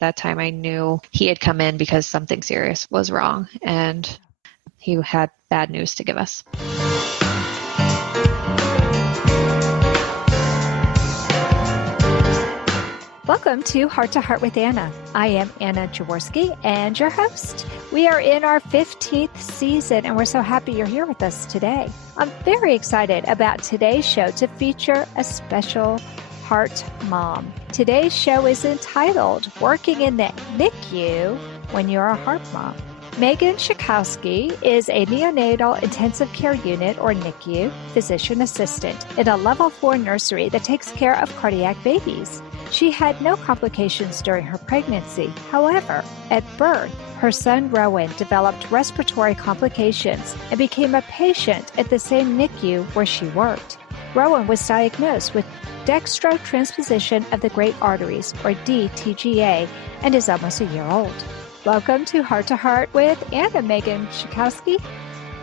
That time I knew he had come in because something serious was wrong and he had bad news to give us. Welcome to Heart to Heart with Anna. I am Anna Jaworski and your host. We are in our 15th season and we're so happy you're here with us today. I'm very excited about today's show to feature a special heart mom. Today's show is entitled Working in the NICU When You're a Heart Mom. Meagan Sheakoski is a neonatal intensive care unit, or NICU, physician assistant in a level 4 nursery that takes care of cardiac babies. She had no complications during her pregnancy. However, at birth, her son Rowan developed respiratory complications and became a patient at the same NICU where she worked. Rowan was diagnosed with dextrotransposition of the great arteries, or d-tga, and is almost a year old. Welcome to Heart with Anna, Meagan Sheakoski.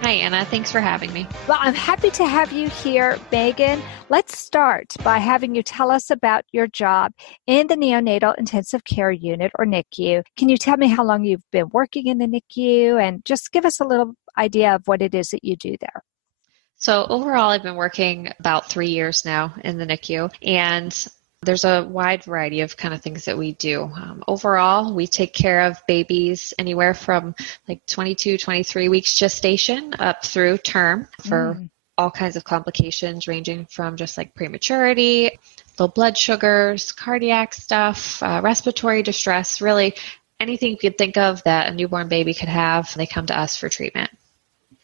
Hi, Anna. Thanks for having me. Well, I'm happy to have you here, Meagan. Let's start by having you tell us about your job in the neonatal intensive care unit, or NICU. Can you tell me how long you've been working in the NICU and just give us a little idea of what it is that you do there? So overall, I've been working about 3 years now in the NICU, and there's a wide variety of kind of things that we do. Overall, we take care of babies anywhere from like 22, 23 weeks gestation up through term for all kinds of complications, ranging from just like prematurity, low blood sugars, cardiac stuff, respiratory distress, really anything you could think of that a newborn baby could have, they come to us for treatment.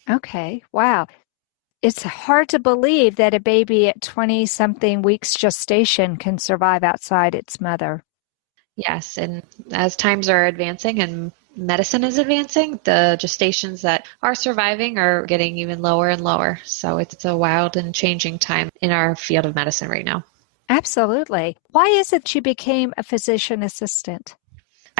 Okay. Wow. It's hard to believe that a baby at 20-something weeks gestation can survive outside its mother. Yes, and as times are advancing and medicine is advancing, the gestations that are surviving are getting even lower and lower. So it's a wild and changing time in our field of medicine right now. Absolutely. Why is it you became a physician assistant?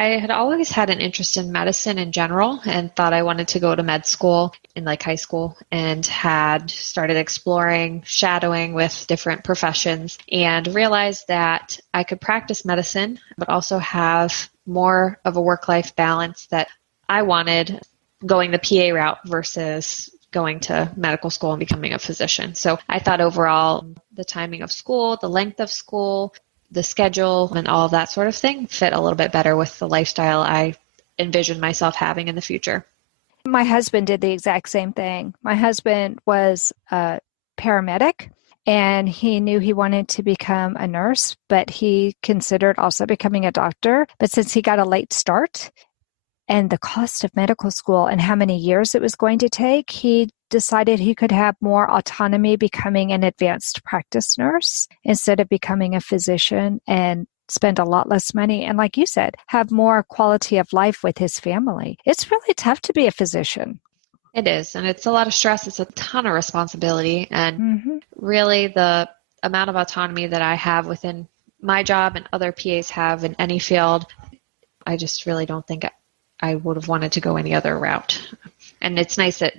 I had always had an interest in medicine in general and thought I wanted to go to med school in like high school, and had started exploring shadowing with different professions and realized that I could practice medicine but also have more of a work-life balance that I wanted going the PA route versus going to medical school and becoming a physician. So I thought overall the timing of school, the length of school, the schedule, and all of that sort of thing fit a little bit better with the lifestyle I envisioned myself having in the future. My husband did the exact same thing. My husband was a paramedic, and he knew he wanted to become a nurse, but he considered also becoming a doctor. But since he got a late start and the cost of medical school and how many years it was going to take, he decided he could have more autonomy becoming an advanced practice nurse instead of becoming a physician, and spend a lot less money. And like you said, have more quality of life with his family. It's really tough to be a physician. It is, and it's a lot of stress. It's a ton of responsibility, and really the amount of autonomy that I have within my job and other PAs have in any field, I just really don't think I would have wanted to go any other route. And it's nice that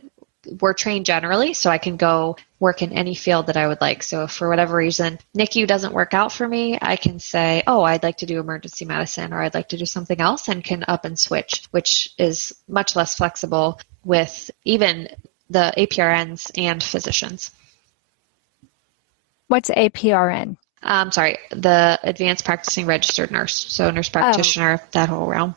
we're trained generally, so I can go work in any field that I would like. So if for whatever reason NICU doesn't work out for me, I can say, oh, I'd like to do emergency medicine, or I'd like to do something else, and can up and switch, which is much less flexible with even the APRNs and physicians. What's APRN? The Advanced Practicing Registered Nurse. So nurse practitioner, that whole realm.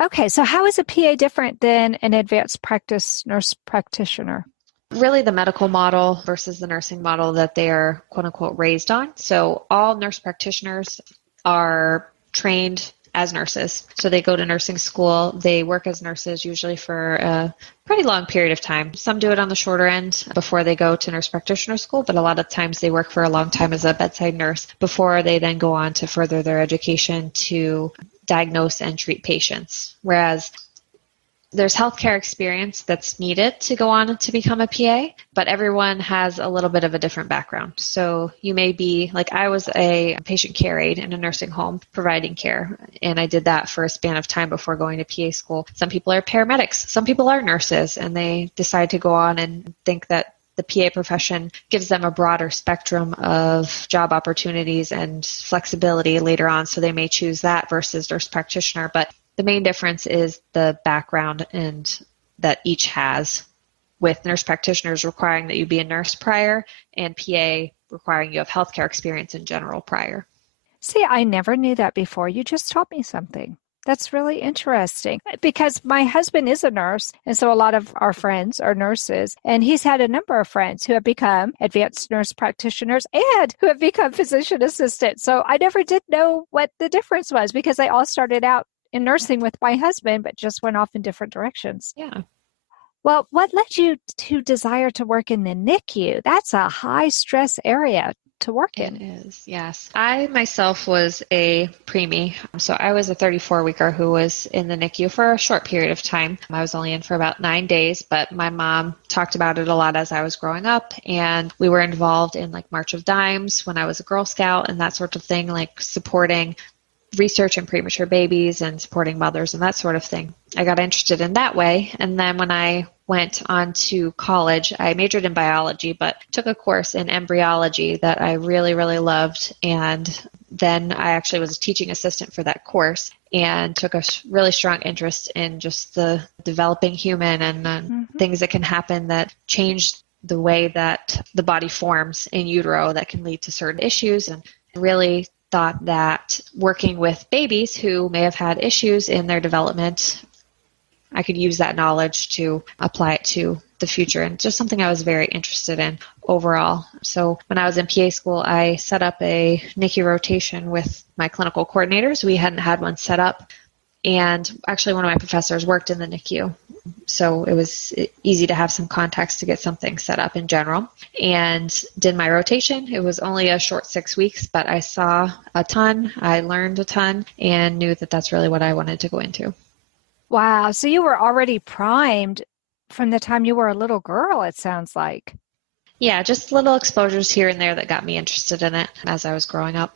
Okay, so how is a PA different than an advanced practice nurse practitioner? Really the medical model versus the nursing model that they are quote unquote raised on. So all nurse practitioners are trained as nurses. So they go to nursing school, they work as nurses usually for a pretty long period of time. Some do it on the shorter end before they go to nurse practitioner school, but a lot of times they work for a long time as a bedside nurse before they then go on to further their education to diagnose and treat patients. Whereas there's healthcare experience that's needed to go on to become a PA, but everyone has a little bit of a different background. So you may be, like I was a patient care aide in a nursing home providing care, and I did that for a span of time before going to PA school. Some people are paramedics, some people are nurses, and they decide to go on and think that the PA profession gives them a broader spectrum of job opportunities and flexibility later on, so they may choose that versus nurse practitioner. But the main difference is the background and that each has, with nurse practitioners requiring that you be a nurse prior and PA requiring you have healthcare experience in general prior. See, I never knew that before. You just taught me something. That's really interesting because my husband is a nurse, and so a lot of our friends are nurses, and he's had a number of friends who have become advanced nurse practitioners and who have become physician assistants. So I never did know what the difference was because they all started out in nursing with my husband, but just went off in different directions. Yeah. Well, what led you to desire to work in the NICU? That's a high stress area to work in. It is, yes. I myself was a preemie, so I was a 34-weeker who was in the NICU for a short period of time. I was only in for about 9 days, but my mom talked about it a lot as I was growing up, and we were involved in like March of Dimes when I was a Girl Scout and that sort of thing, like supporting research in premature babies and supporting mothers and that sort of thing. I got interested in that way. And then when I went on to college, I majored in biology, but took a course in embryology that I really, really loved. And then I actually was a teaching assistant for that course and took a really strong interest in just the developing human and things that can happen that change the way that the body forms in utero that can lead to certain issues, and really thought that working with babies who may have had issues in their development, I could use that knowledge to apply it to the future, and just something I was very interested in overall. So when I was in PA school, I set up a NICU rotation with my clinical coordinators. We hadn't had one set up, and actually one of my professors worked in the NICU. So it was easy to have some contacts to get something set up in general, and did my rotation. It was only a short 6 weeks, but I saw a ton, I learned a ton, and knew that that's really what I wanted to go into. Wow. So you were already primed from the time you were a little girl, it sounds like. Yeah, just little exposures here and there that got me interested in it as I was growing up.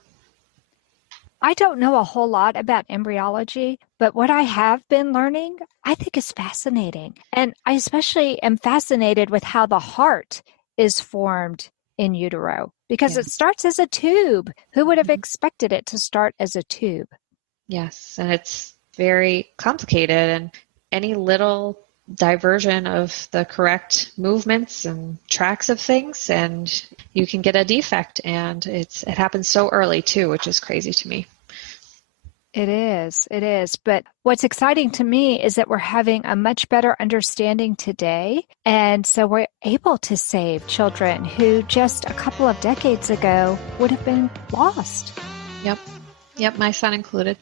I don't know a whole lot about embryology, but what I have been learning, I think is fascinating. And I especially am fascinated with how the heart is formed in utero, because it starts as a tube. Who would have expected it to start as a tube? Yes, and it's very complicated, and any little diversion of the correct movements and tracks of things, and you can get a defect, and it happens so early too, which is crazy to me. It is. But what's exciting to me is that we're having a much better understanding today. And so we're able to save children who just a couple of decades ago would have been lost. Yep, my son included.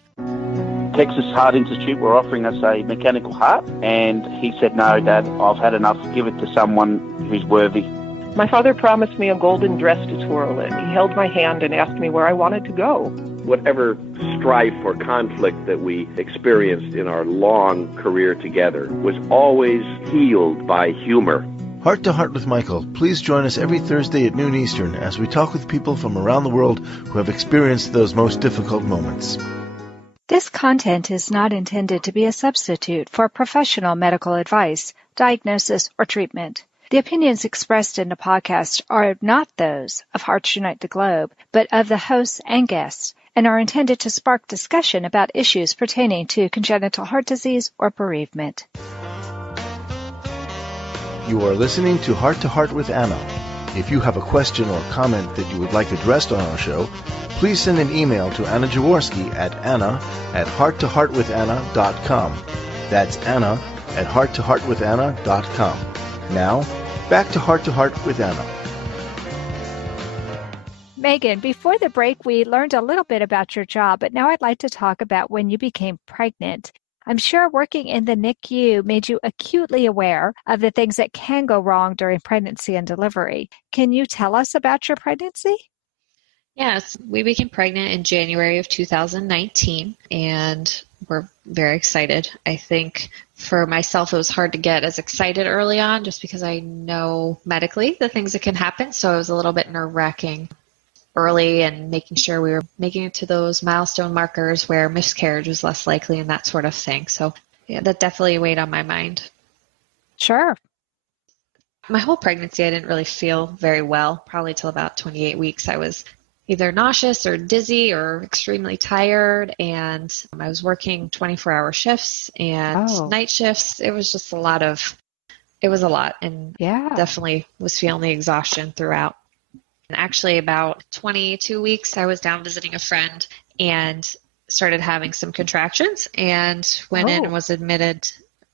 Texas Heart Institute were offering us a mechanical heart, and he said, "No, Dad, I've had enough. Give it to someone who's worthy." My father promised me a golden dress to twirl in. He held my hand and asked me where I wanted to go. Whatever strife or conflict that we experienced in our long career together was always healed by humor. Heart to Heart with Michael. Please join us every Thursday at noon Eastern as we talk with people from around the world who have experienced those most difficult moments. This content is not intended to be a substitute for professional medical advice, diagnosis, or treatment. The opinions expressed in the podcast are not those of Hearts Unite the Globe, but of the hosts and guests, and are intended to spark discussion about issues pertaining to congenital heart disease or bereavement. You are listening to Heart with Anna. If you have a question or comment that you would like addressed on our show, please send an email to Anna Jaworski at anna@hearttoheartwithanna.com. That's anna@hearttoheartwithanna.com. Now, back to Heart with Anna. Meagan, before the break, we learned a little bit about your job, but now I'd like to talk about when you became pregnant. I'm sure working in the NICU made you acutely aware of the things that can go wrong during pregnancy and delivery. Can you tell us about your pregnancy? Yes, we became pregnant in January of 2019, and we're very excited. I think for myself, it was hard to get as excited early on just because I know medically the things that can happen, so it was a little bit nerve-wracking early and making sure we were making it to those milestone markers where miscarriage was less likely and that sort of thing. So yeah, that definitely weighed on my mind. Sure. My whole pregnancy, I didn't really feel very well. Probably till about 28 weeks, I was either nauseous or dizzy or extremely tired. And I was working 24-hour shifts and night shifts. It was just it was a lot. And definitely was feeling the exhaustion throughout. And actually about 22 weeks, I was down visiting a friend and started having some contractions and went in and was admitted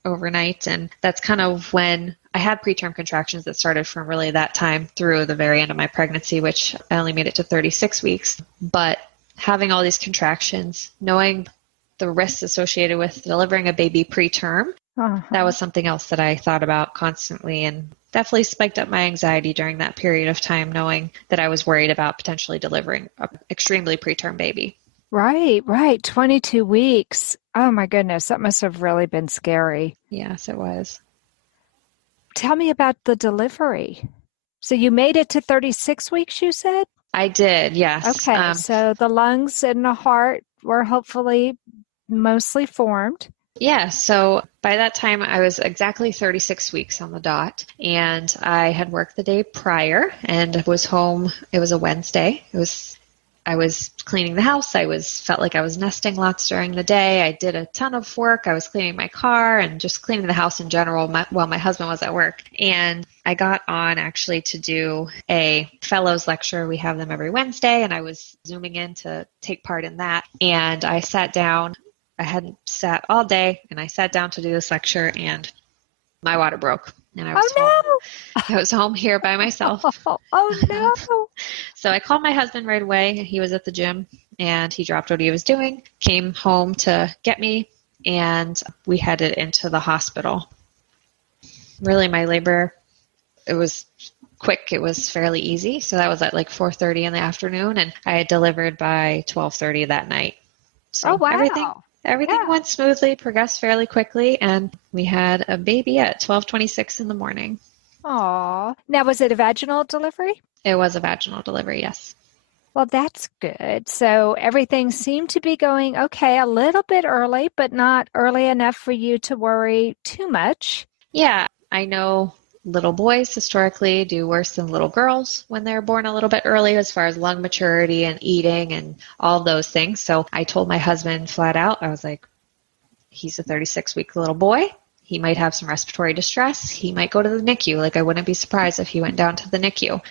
overnight. And that's kind of when I had preterm contractions that started from really that time through the very end of my pregnancy, which I only made it to 36 weeks. But having all these contractions, knowing the risks associated with delivering a baby preterm, that was something else that I thought about constantly and definitely spiked up my anxiety during that period of time, knowing that I was worried about potentially delivering an extremely preterm baby. Right. 22 weeks. Oh my goodness. That must have really been scary. Yes, it was. Tell me about the delivery. So you made it to 36 weeks, you said? I did, yes. Okay. So the lungs and the heart were hopefully mostly formed. Yeah, so by that time I was exactly 36 weeks on the dot, and I had worked the day prior and was home. It was a Wednesday. I was cleaning the house. Felt like I was nesting lots during the day. I did a ton of work. I was cleaning my car and just cleaning the house in general while my husband was at work. And I got on actually to do a fellows lecture. We have them every Wednesday, and I was Zooming in to take part in that. And I sat down. I hadn't sat all day, and I sat down to do this lecture, and my water broke. And I was home. I was home here by myself. Oh no. So I called my husband right away. He was at the gym, and he dropped what he was doing, came home to get me, and we headed into the hospital. Really, my labor, it was quick. It was fairly easy. So that was at like 4:30 in the afternoon, and I had delivered by 12:30 that night. So everything went smoothly, progressed fairly quickly, and we had a baby at 12:26 in the morning. Aw. Now, was it a vaginal delivery? It was a vaginal delivery, yes. Well, that's good. So everything seemed to be going okay, a little bit early, but not early enough for you to worry too much. Yeah, I know little boys historically do worse than little girls when they're born a little bit early as far as lung maturity and eating and all those things. So I told my husband flat out, I was like, he's a 36-week little boy. He might have some respiratory distress. He might go to the NICU. Like, I wouldn't be surprised if he went down to the NICU.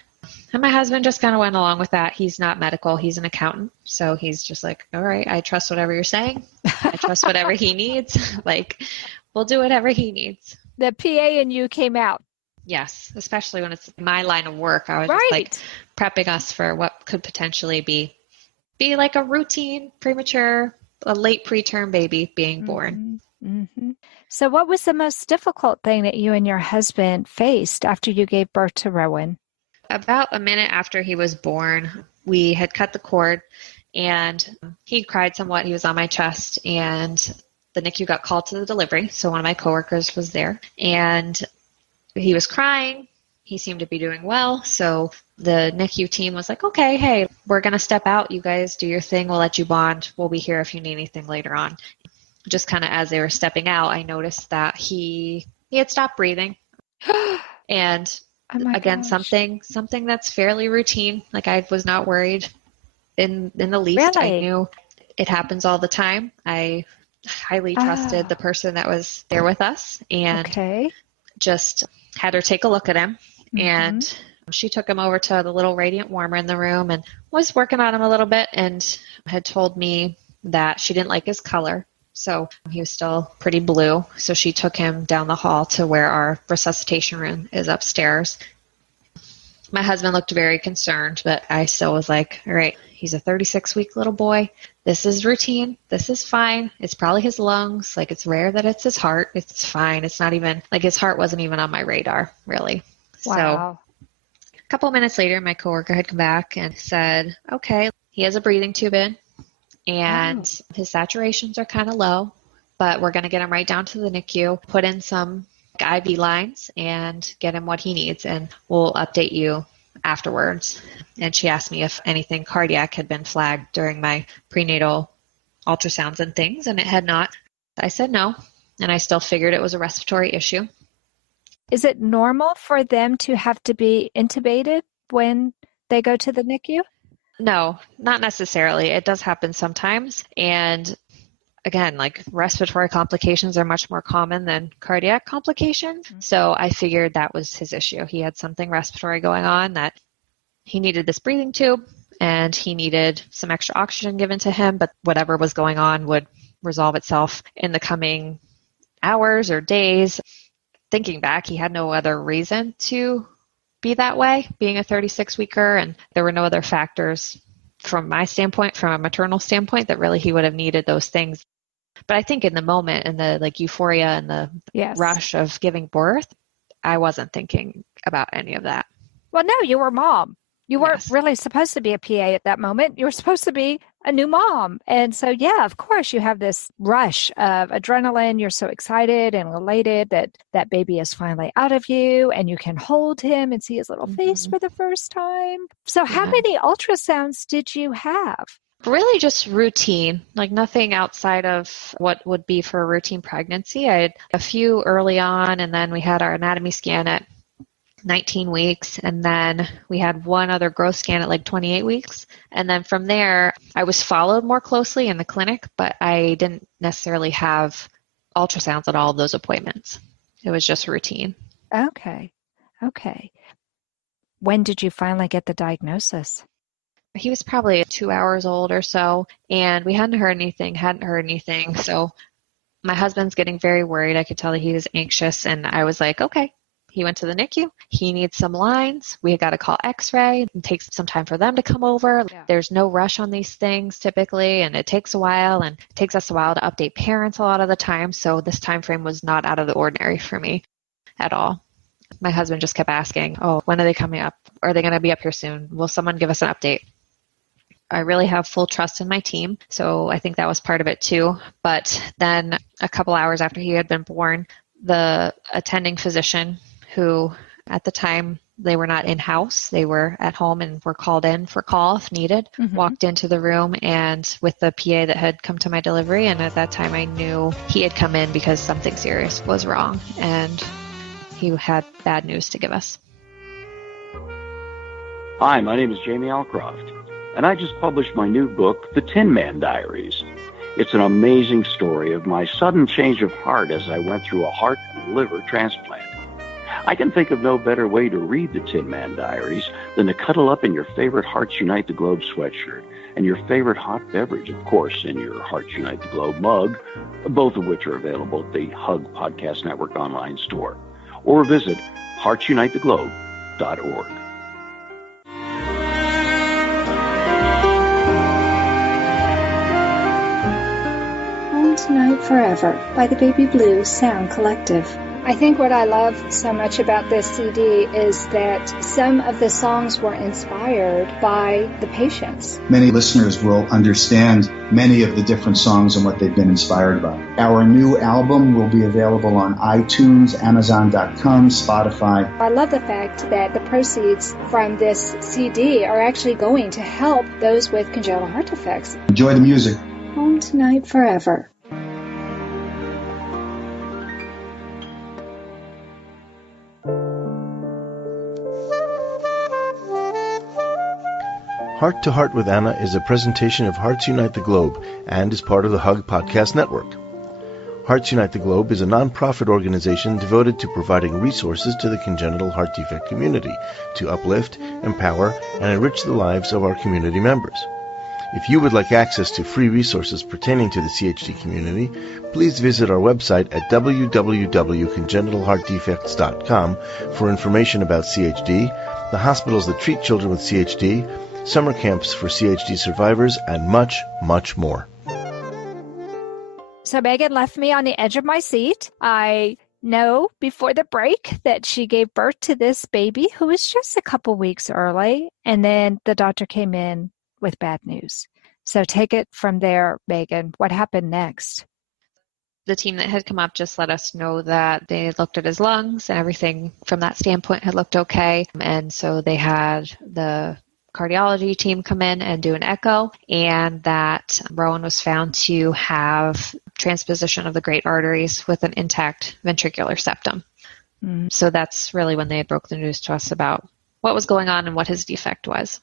And my husband just kind of went along with that. He's not medical. He's an accountant. So he's just like, all right, I trust whatever you're saying. I trust whatever he needs. Like, we'll do whatever he needs. The PA in you came out. Yes, especially when it's my line of work. I was just like prepping us for what could potentially be like a routine premature, a late preterm baby being born. Mm-hmm. So what was the most difficult thing that you and your husband faced after you gave birth to Rowan? About a minute after he was born, we had cut the cord, and he cried somewhat. He was on my chest, and the NICU got called to the delivery. So one of my coworkers was there, and he was crying. He seemed to be doing well. So the NICU team was like, okay, hey, we're going to step out. You guys do your thing. We'll let you bond. We'll be here if you need anything later on. Just kind of as they were stepping out, I noticed that he had stopped breathing. And again, something that's fairly routine. Like, I was not worried in the least. Really? I knew it happens all the time. I highly trusted the person that was there with us, and just had her take a look at him. And she took him over to the little radiant warmer in the room and was working on him a little bit, and had told me that she didn't like his color. So he was still pretty blue. So she took him down the hall to where our resuscitation room is upstairs. My husband looked very concerned, but I still was like, all right, he's a 36-week little boy. This is routine. This is fine. It's probably his lungs. Like, it's rare that it's his heart. It's fine. It's not even, like, his heart wasn't even on my radar, really. Wow. So a couple minutes later, my coworker had come back and said, okay, he has a breathing tube in, and his saturations are kind of low, but we're going to get him right down to the NICU, put in some IV lines, and get him what he needs, and we'll update you afterwards. And she asked me if anything cardiac had been flagged during my prenatal ultrasounds and things, and it had not. I said no, and I still figured it was a respiratory issue. Is it normal for them to have to be intubated when they go to the NICU? No, not necessarily. It does happen sometimes. And again, like respiratory complications are much more common than cardiac complications. So I figured that was his issue. He had something respiratory going on, that he needed this breathing tube and he needed some extra oxygen given to him, but whatever was going on would resolve itself in the coming hours or days. Thinking back, he had no other reason to be that way, being a 36-weeker, and there were no other factors from my standpoint, from a maternal standpoint, that really he would have needed those things. But I think in the moment, in the euphoria and the rush of giving birth, I wasn't thinking about any of that. Well, no, you were mom. You weren't really supposed to be a PA at that moment. You were supposed to be a new mom. And so, yeah, of course, you have this rush of adrenaline. You're so excited and elated that that baby is finally out of you and you can hold him and see his little face for the first time. So how many ultrasounds did you have? Really just routine, like nothing outside of what would be for a routine pregnancy. I had a few early on, and then we had our anatomy scan at 19 weeks, and then we had one other growth scan at 28 weeks. And then from there, I was followed more closely in the clinic, but I didn't necessarily have ultrasounds at all of those appointments. It was just routine. Okay. When did you finally get the diagnosis? He was probably 2 hours old or so, and we hadn't heard anything. So my husband's getting very worried. I could tell that he was anxious, and I was like, okay. He went to the NICU. He needs some lines. We got to call x-ray. It takes some time for them to come over. Yeah. There's no rush on these things typically, and it takes a while, and it takes us a while to update parents a lot of the time. So this time frame was not out of the ordinary for me at all. My husband just kept asking, oh, when are they coming up? Are they going to be up here soon? Will someone give us an update? I really have full trust in my team, so I think that was part of it too. But then a couple hours after he had been born, the attending physician, who at the time they were not in-house, they were at home and were called in for call if needed, walked into the room and with the PA that had come to my delivery. And at that time I knew he had come in because something serious was wrong and he had bad news to give us. Hi, my name is Jamie Alcroft, and I just published my new book, The Tin Man Diaries. It's an amazing story of my sudden change of heart as I went through a heart and liver transplant. I can think of no better way to read the Tin Man Diaries than to cuddle up in your favorite Hearts Unite the Globe sweatshirt and your favorite hot beverage, of course, in your Hearts Unite the Globe mug, both of which are available at the Hug Podcast Network online store. Or visit heartsunitetheglobe.org. Home Tonight Forever by the Baby Blue Sound Collective. I think what I love so much about this CD is that some of the songs were inspired by the patients. Many listeners will understand many of the different songs and what they've been inspired by. Our new album will be available on iTunes, Amazon.com, Spotify. I love the fact that the proceeds from this CD are actually going to help those with congenital heart defects. Enjoy the music. Home Tonight Forever. Heart to Heart with Anna is a presentation of Hearts Unite the Globe and is part of the Hug Podcast Network. Hearts Unite the Globe is a non-profit organization devoted to providing resources to the congenital heart defect community to uplift, empower, and enrich the lives of our community members. If you would like access to free resources pertaining to the CHD community, please visit our website at www.congenitalheartdefects.com for information about CHD, the hospitals that treat children with CHD, summer camps for CHD survivors, and much, much more. So Meagan left me on the edge of my seat. I know before the break that she gave birth to this baby who was just a couple weeks early, and then the doctor came in with bad news. So take it from there, Meagan. What happened next? The team that had come up just let us know that they looked at his lungs and everything from that standpoint had looked okay. And so they had the cardiology team come in and do an echo, and that Rowan was found to have transposition of the great arteries with an intact ventricular septum. So that's really when they broke the news to us about what was going on and what his defect was.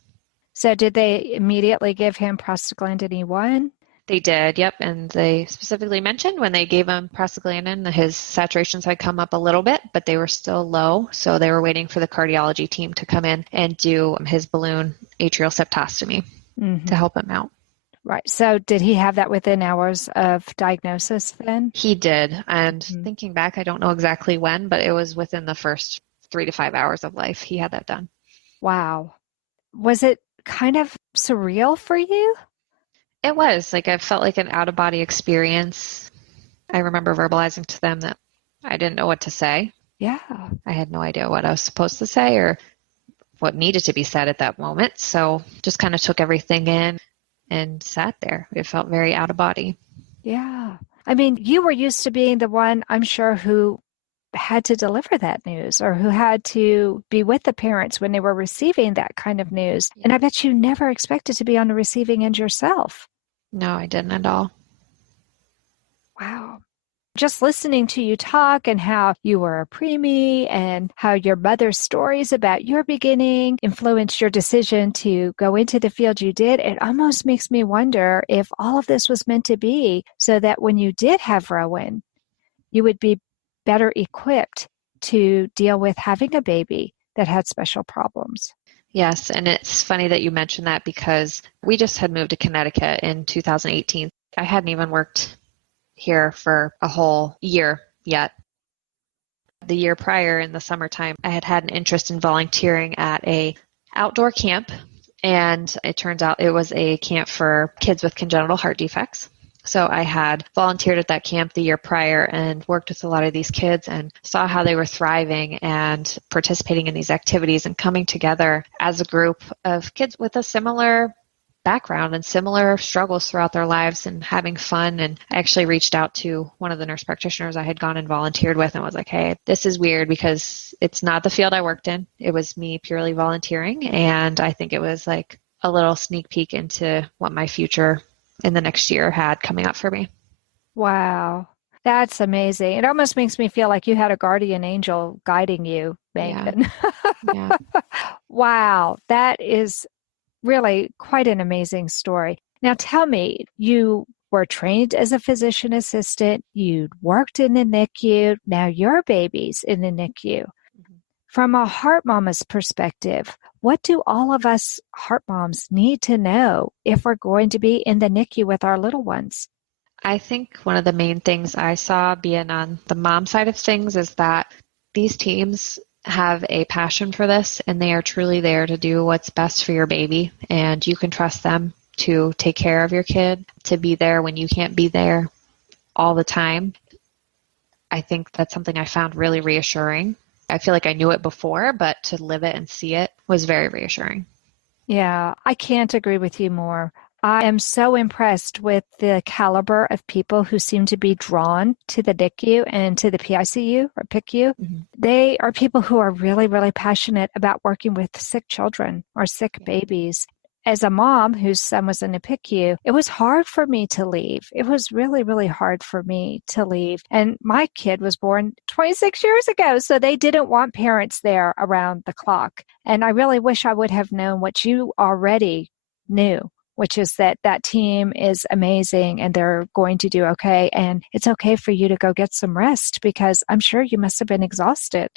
So did they immediately give him prostaglandin E1? They did, yep. And they specifically mentioned when they gave him prostaglandin, his saturations had come up a little bit, but they were still low. So they were waiting for the cardiology team to come in and do his balloon atrial septostomy to help him out. Right. So did he have that within hours of diagnosis then? He did. And thinking back, I don't know exactly when, but it was within the first 3 to 5 hours of life. He had that done. Wow. Was it kind of surreal for you? It was. I felt like an out-of-body experience. I remember verbalizing to them that I didn't know what to say. Yeah. I had no idea what I was supposed to say or what needed to be said at that moment. So just kind of took everything in and sat there. It felt very out of body. Yeah. I mean, you were used to being the one, I'm sure, who had to deliver that news or who had to be with the parents when they were receiving that kind of news. And I bet you never expected to be on the receiving end yourself. No, I didn't at all. Wow. Just listening to you talk and how you were a preemie and how your mother's stories about your beginning influenced your decision to go into the field you did, it almost makes me wonder if all of this was meant to be so that when you did have Rowan, you would be better equipped to deal with having a baby that had special problems. Yes, and it's funny that you mentioned that because we just had moved to Connecticut in 2018. I hadn't even worked here for a whole year yet. The year prior in the summertime, I had an interest in volunteering at a outdoor camp, and it turns out it was a camp for kids with congenital heart defects. So I had volunteered at that camp the year prior and worked with a lot of these kids and saw how they were thriving and participating in these activities and coming together as a group of kids with a similar background and similar struggles throughout their lives and having fun. And I actually reached out to one of the nurse practitioners I had gone and volunteered with and was like, hey, this is weird because it's not the field I worked in. It was me purely volunteering. And I think it was like a little sneak peek into what my future in the next year had coming up for me. Wow. That's amazing. It almost makes me feel like you had a guardian angel guiding you, Meagan. Yeah. Wow. That is really quite an amazing story. Now tell me, you were trained as a physician assistant, you'd worked in the NICU, now your baby's in the NICU. From a heart mama's perspective, what do all of us heart moms need to know if we're going to be in the NICU with our little ones? I think one of the main things I saw being on the mom side of things is that these teams have a passion for this and they are truly there to do what's best for your baby, and you can trust them to take care of your kid, to be there when you can't be there all the time. I think that's something I found really reassuring. I feel like I knew it before, but to live it and see it was very reassuring. Yeah, I can't agree with you more. I am so impressed with the caliber of people who seem to be drawn to the NICU and to the PICU or PICU. They are people who are really, really passionate about working with sick children or sick babies. As a mom whose son was in a PICU, it was hard for me to leave. It was really, really hard for me to leave. And my kid was born 26 years ago, so they didn't want parents there around the clock. And I really wish I would have known what you already knew, which is that that team is amazing and they're going to do okay. And it's okay for you to go get some rest because I'm sure you must have been exhausted.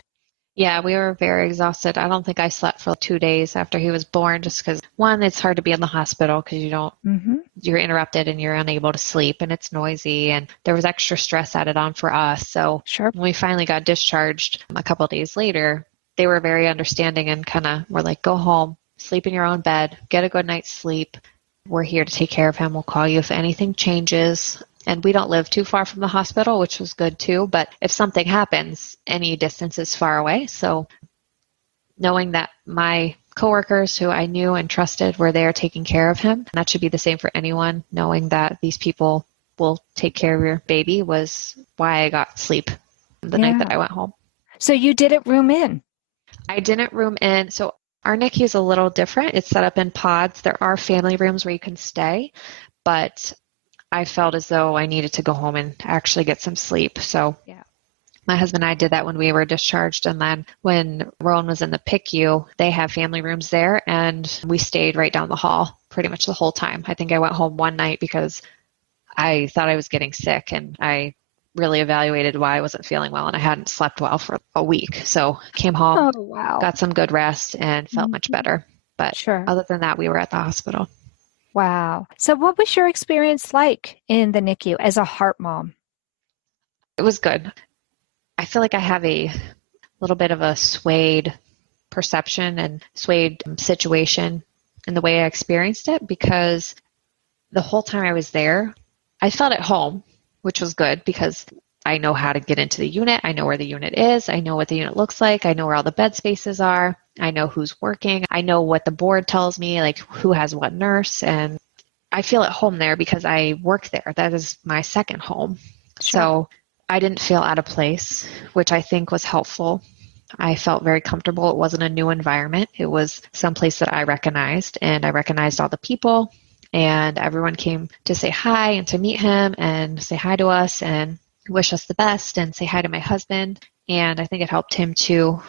Yeah, we were very exhausted. I don't think I slept for 2 days after he was born just because, one, it's hard to be in the hospital because you're interrupted and you're unable to sleep and it's noisy and there was extra stress added on for us. So when we finally got discharged a couple of days later, they were very understanding and kind of were like, go home, sleep in your own bed, get a good night's sleep. We're here to take care of him. We'll call you if anything changes. And we don't live too far from the hospital, which was good too. But if something happens, any distance is far away. So knowing that my coworkers who I knew and trusted were there taking care of him, that should be the same for anyone. Knowing that these people will take care of your baby was why I got sleep the night that I went home. So you didn't room in? I didn't room in. So our NICU is a little different. It's set up in pods. There are family rooms where you can stay, but I felt as though I needed to go home and actually get some sleep. So My husband and I did that when we were discharged. And then when Rowan was in the PICU, they have family rooms there, and we stayed right down the hall pretty much the whole time. I think I went home one night because I thought I was getting sick, and I really evaluated why I wasn't feeling well, and I hadn't slept well for a week. So came home, got some good rest, and felt much better. But other than that, we were at the hospital. Wow. So what was your experience like in the NICU as a heart mom? It was good. I feel like I have a little bit of a swayed perception and swayed situation in the way I experienced it, because the whole time I was there, I felt at home, which was good because I know how to get into the unit. I know where the unit is. I know what the unit looks like. I know where all the bed spaces are. I know who's working. I know what the board tells me, like who has what nurse. And I feel at home there because I work there. That is my second home. So I didn't feel out of place, which I think was helpful. I felt very comfortable. It wasn't a new environment. It was someplace that I recognized, and I recognized all the people, and everyone came to say hi and to meet him and say hi to us and wish us the best and say hi to my husband. And I think it helped him too.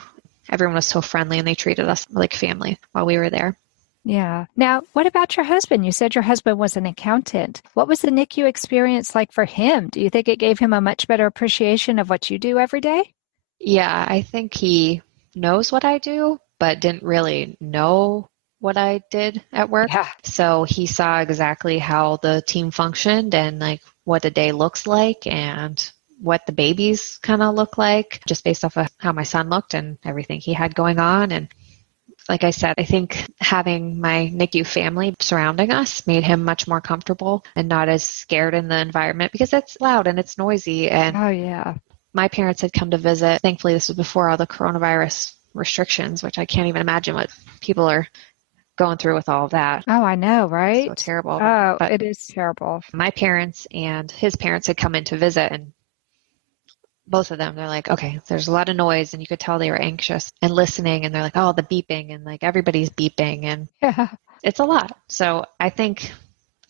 Everyone was so friendly, and they treated us like family while we were there. Yeah. Now, what about your husband? You said your husband was an accountant. What was the NICU experience like for him? Do you think it gave him a much better appreciation of what you do every day? Yeah, I think he knows what I do, but didn't really know what I did at work. Yeah. So he saw exactly how the team functioned and like what a day looks like and what the babies kind of look like, just based off of how my son looked and everything he had going on. And like I said, I think having my NICU family surrounding us made him much more comfortable and not as scared in the environment, because it's loud and it's noisy. And my parents had come to visit. Thankfully, this was before all the coronavirus restrictions, which I can't even imagine what people are going through with all of that. Oh, I know, right? So terrible. Oh, but it is terrible. My parents and his parents had come in to visit, and both of them, they're like, okay, there's a lot of noise, and you could tell they were anxious and listening, and they're like, oh, the beeping, and like everybody's beeping, and it's a lot. So I think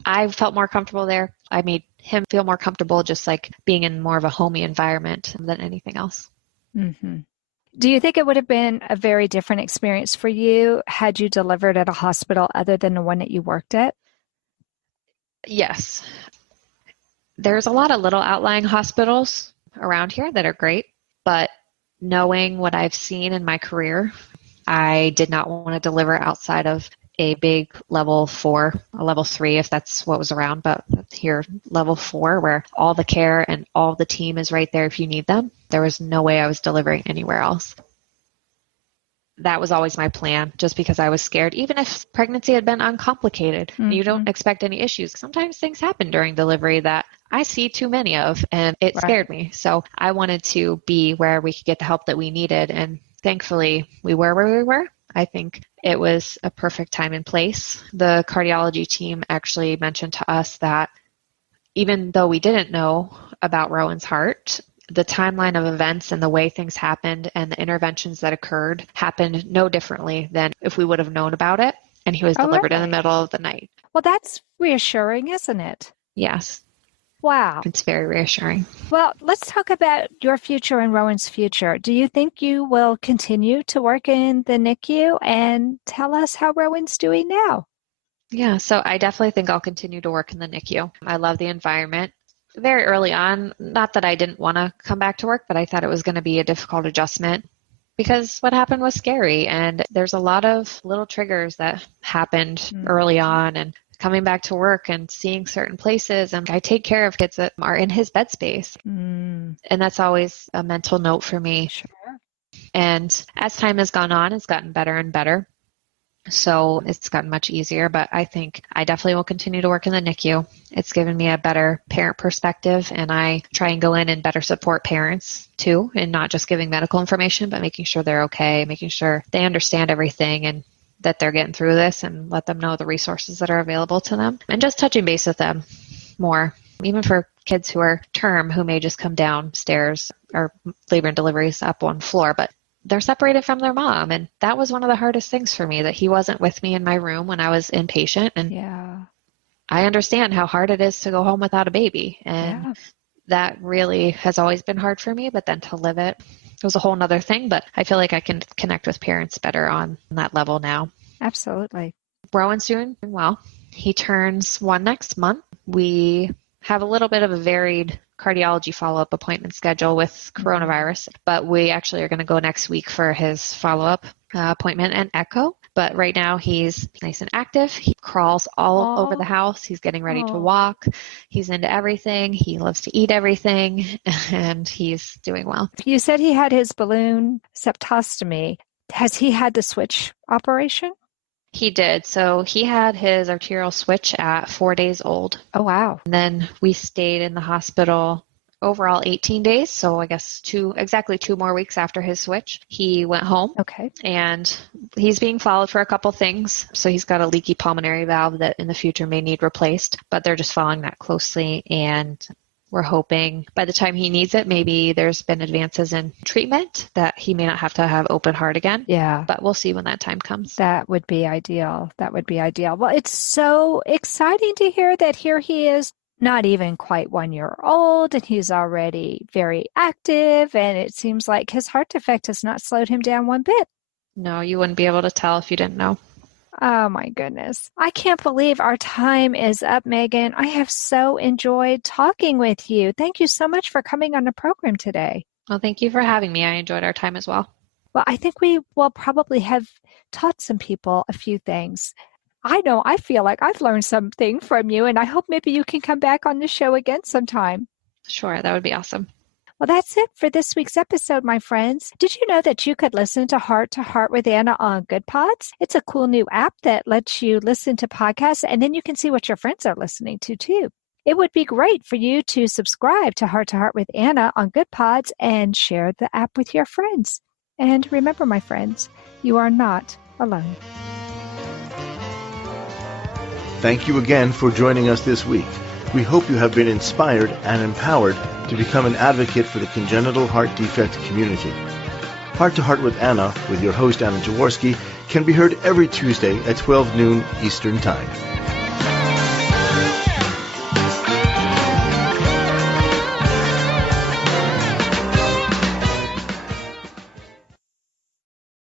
I felt more comfortable there. I made him feel more comfortable, just like being in more of a homey environment than anything else. Mm-hmm. Do you think it would have been a very different experience for you had you delivered at a hospital other than the one that you worked at? Yes. There's a lot of little outlying hospitals around here that are great, but knowing what I've seen in my career, I did not want to deliver outside of a big level 4, a level 3 if that's what was around, but here level 4 where all the care and all the team is right there if you need them. There was no way I was delivering anywhere else. That was always my plan, just because I was scared. Even if pregnancy had been uncomplicated, you don't expect any issues. Sometimes things happen during delivery that I see too many of, and it scared me. So I wanted to be where we could get the help that we needed, and thankfully we were where we were. I think it was a perfect time and place. The cardiology team actually mentioned to us that even though we didn't know about Rowan's heart, the timeline of events and the way things happened and the interventions that occurred happened no differently than if we would have known about it, and he was delivered in the middle of the night. Well, that's reassuring, isn't it? Yes. Wow. It's very reassuring. Well, let's talk about your future and Rowan's future. Do you think you will continue to work in the NICU? And tell us how Rowan's doing now. Yeah, so I definitely think I'll continue to work in the NICU. I love the environment. Very early on, not that I didn't want to come back to work, but I thought it was going to be a difficult adjustment because what happened was scary. And there's a lot of little triggers that happened early on, and coming back to work and seeing certain places. And I take care of kids that are in his bed space. And that's always a mental note for me. Sure. And as time has gone on, it's gotten better and better. So it's gotten much easier, but I think I definitely will continue to work in the NICU. It's given me a better parent perspective, and I try and go in and better support parents too, and not just giving medical information, but making sure they're okay, making sure they understand everything and that they're getting through this, and let them know the resources that are available to them, and just touching base with them more, even for kids who are term, who may just come downstairs or labor and deliveries up one floor, but they're separated from their mom. And that was one of the hardest things for me, that he wasn't with me in my room when I was inpatient. And I understand how hard it is to go home without a baby. And that really has always been hard for me, but then to live it was a whole nother thing. But I feel like I can connect with parents better on that level now. Absolutely. Rowan's doing well. He turns 1 next month. We have a little bit of a varied cardiology follow-up appointment schedule with coronavirus, but we actually are going to go next week for his follow-up appointment and echo. But right now he's nice and active. He crawls all over the house. He's getting ready to walk. He's into everything. He loves to eat everything, and he's doing well. You said he had his balloon septostomy. Has he had the switch operation? He did. So he had his arterial switch at 4 days old. Oh, wow. And then we stayed in the hospital overall 18 days. So I guess exactly 2 more weeks after his switch, he went home. Okay. And he's being followed for a couple things. So he's got a leaky pulmonary valve that in the future may need replaced, but they're just following that closely. And we're hoping by the time he needs it, maybe there's been advances in treatment that he may not have to have open heart again. Yeah. But we'll see when that time comes. That would be ideal. That would be ideal. Well, it's so exciting to hear that here he is, not even quite 1 year old, and he's already very active. And it seems like his heart defect has not slowed him down one bit. No, you wouldn't be able to tell if you didn't know. Oh, my goodness. I can't believe our time is up, Meagan. I have so enjoyed talking with you. Thank you so much for coming on the program today. Well, thank you for having me. I enjoyed our time as well. Well, I think we will probably have taught some people a few things. I know I feel like I've learned something from you, and I hope maybe you can come back on the show again sometime. Sure, that would be awesome. Well, that's it for this week's episode, my friends. Did you know that you could listen to Heart with Anna on Good Pods? It's a cool new app that lets you listen to podcasts, and then you can see what your friends are listening to, too. It would be great for you to subscribe to Heart with Anna on Good Pods and share the app with your friends. And remember, my friends, you are not alone. Thank you again for joining us this week. We hope you have been inspired and empowered to become an advocate for the congenital heart defect community. Heart with Anna, with your host Anna Jaworski, can be heard every Tuesday at 12 noon Eastern Time.